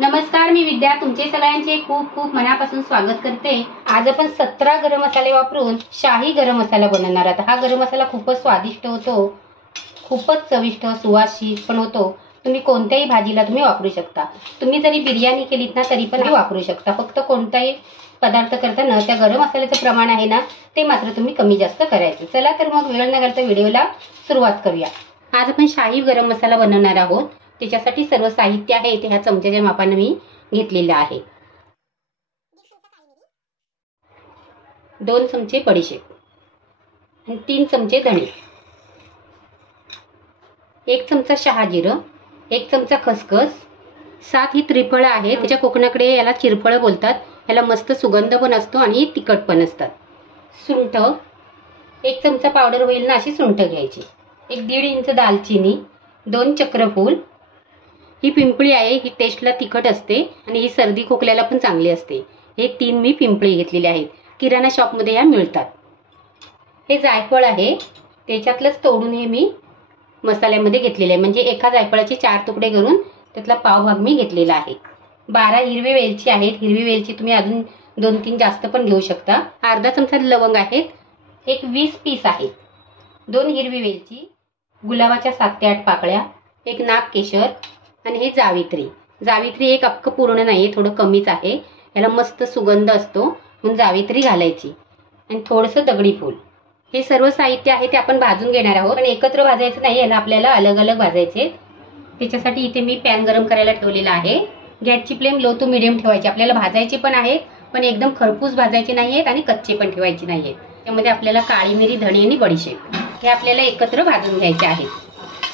नमस्कार, मी विद्या तुमचे सगळ्यांचे खूप खूप मनापासून स्वागत करते। आज आपण 17 गरम मसाले वापरून शाही गरम मसाला बनवणार आहोत। हा गरम मसाला खूपच स्वादिष्ट होतो, खूपच चविष्ट सुवासिक पण होतो। तुम्ही कोणत्याही भाजीला तुम्ही वापरू शकता। तुम्ही जरी बिर्याणी केलीत ना तरी पण वापरू शकता। फक्त कोणताही पदार्थ करताना त्या गरम मसाल्याचं प्रमाण आहे ना ते मात्र तुम्ही कमी जास्त करायचं। चला तर मग वेळ न घालता व्हिडिओला सुरुवात करूया। आज आपण शाही गरम मसाला बनवणार आहोत। त्याच्यासाठी सर्व साहित्य आहे ते ह्या चमच्याच्या मापाने मी घेतलेले आहे। 2 चमचे बडीशेप आणि 3 चमचे धणे, 1 चमचा शहाजिरं, 1 चमचा खसखस, 7 ही त्रिफळ आहे। त्याच्या कोकणाकडे याला चिरफळ बोलतात। याला मस्त सुगंध पण असतो आणि तिखट पण असतात। सुंठ 1 चमचा पावडर होईल ना अशी सुंठ घ्यायची, 1.5 इंच दालचिनी, 2 चक्रफूल। ही पिंपळी आहे, ही टेस्टला तिखट असते आणि ही सर्दी खोकल्याला पण चांगली असते। हे 3 मी पिंपळी घेतलेले आहेत, किराणा शॉपमध्ये या मिळतात। हे जायफळ आहे, त्याच्यातलंच तोडून हे मी मसाल्यामध्ये घेतलेले आहे। म्हणजे एका जायफळाचे 4 तुकडे करून त्यातला पाव भाग मी घेतलेला आहे। 12 हिरवी वेलची आहेत। हिरवी वेलची तुम्ही अजून 2-3 जास्त पण घेऊ शकता। अर्धा चमचा लवंग आहेत, एक 20 पीस आहेत, 2 हिरवी वेलची, गुलाबाच्या 7 ते 8 पाकळ्या, एक नाग केशर आणि हे जावित्री। जावित्री एक अख्ख पूर्ण नाही, थोडं कमीच आहे। याला मस्त सुगंध असतो म्हणून जावित्री घालायची आणि थोडंसं दगडी फूल। हे सर्व साहित्य आहे ते आपण भाजून घेणार आहोत, पण एकत्र भाजायचं नाही, याला आपल्याला अलग अलग भाजायचे। त्याच्यासाठी इथे मी पॅन गरम करायला ठेवलेला आहे। गॅसची फ्लेम लो टू मीडियम ठेवायची। आपल्याला भाजायचे पण आहे, पण एकदम खरपूस भाजायचे नाहीयेत आणि कच्चे पण ठेवायचे नाहीयेत। त्यामध्ये आपल्याला काळी मिरी, धणे आणि बडीशेप हे आपल्याला एकत्र भाजून घ्यायचे आहे।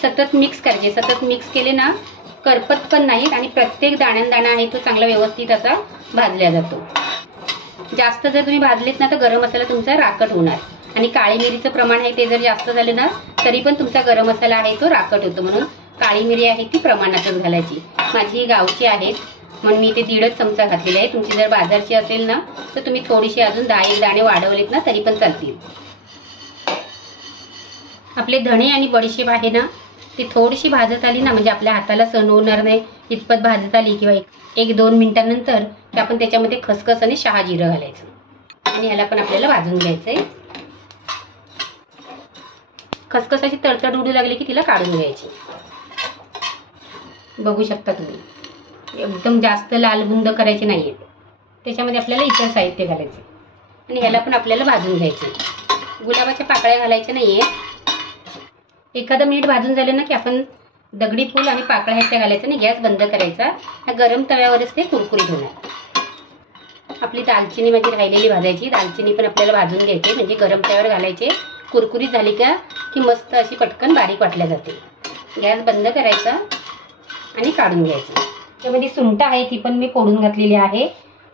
सतत मिक्स करायचे। सतत मिक्स केले ना करपत पण नाहीत आणि प्रत्येक दाणा आहे तो चांगला व्यवस्थित असा भाजला जातो। जास्त जर तुम्ही भाजलेत ना तर गरम मसाला तुमचा राकट होणार आणि काळी मिरीचं प्रमाण आहे ते जर जास्त झाले ना तरी पण तुमचा गरम मसाला आहे तो राकट होतो। म्हणून काळी मिरी आहे ती प्रमाणातच घालायची। माझी गावची आहेत म्हणून मी ते 1.5 चमचा घातलेले आहे। तुमची जर बाजारची असेल ना तर तुम्ही थोडीशी अजून 10 दाणे वाढवलेत ना तरी पण चालतील। आपले धणे आणि बडीशेप आहे ना ती थोडीशी भाजत आली ना म्हणजे आपल्या हाताला सण होणार नाही इतपत भाजत आली किंवा 1-2 मिनिटांनंतर आपण त्याच्यामध्ये खसखस आणि शहाजिरं घालायचं आणि ह्याला पण आपल्याला भाजून घ्यायचंय। खसखसाची तडतड उडू लागली की तिला काढून घ्यायची। बघू शकता तुम्ही एकदम जास्त लाल बुंद करायचे नाहीये। त्याच्यामध्ये आपल्याला इतर साहित्य घालायचे आणि ह्याला पण आपल्याला भाजून घ्यायचे। गुलाबाच्या पाकळ्या घालायच्या नाहीये। एखादा मिनिट भाजून झालं ना की आपण दगडी फूल आणि पाकळ्या ह्याच्या घालायचं आणि गॅस बंद करायचा। हा गरम तव्यावरच ते कुरकुरीत होणार। आपली दालचिनी माझी राहिलेली भाजायची, दालचिनी पण आपल्याला भाजून घ्यायची म्हणजे गरम तव्यावर घालायचे। कुरकुरीत झाली का की मस्त अशी पटकन बारीक वाटल्या जाते। गॅस बंद करायचा आणि काढून घ्यायचं। त्यामध्ये सुंठ आहे ती पण मी फोडून घातलेली आहे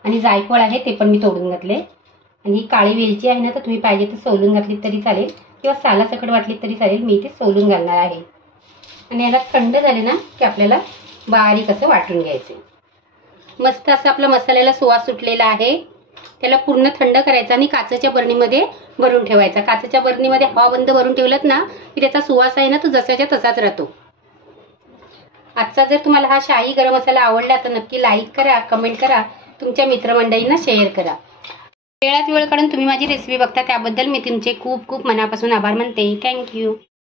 आणि जायफळ आहे ते पण मी तोडून घातले आणि ही काळी वेलची आहे ना तर तुम्ही पाहिजे तर सोलून घातली तरी चालेल किंवा सालासकट वाटली तरी चालेल। मी ते सोलून घालणार आहे आणि याला थंड झाले ना की आपल्याला बारीक असं वाटून घ्यायचं। मस्त असं आपला मसाल्याला सुवास सुटलेला आहे। त्याला पूर्ण थंड करायचा आणि काचेच्या बरणीमध्ये भरून ठेवायचा। काचेच्या बरणीमध्ये हवा बंद भरून ठेवलात ना की त्याचा सुवास आहे ना तो जसाच्या तसाच राहतो। आजचा जर तुम्हाला हा शाही गरम मसाला आवडला तर नक्की लाईक करा, कमेंट करा, तुमच्या मित्रमंडळींना शेअर करा। वेळात वेळ काढून तुम्ही माझी रेसिपी बघता त्याबद्दल मी तुमचे खूप खूप मनापासून आभार मानते। थँक्यू।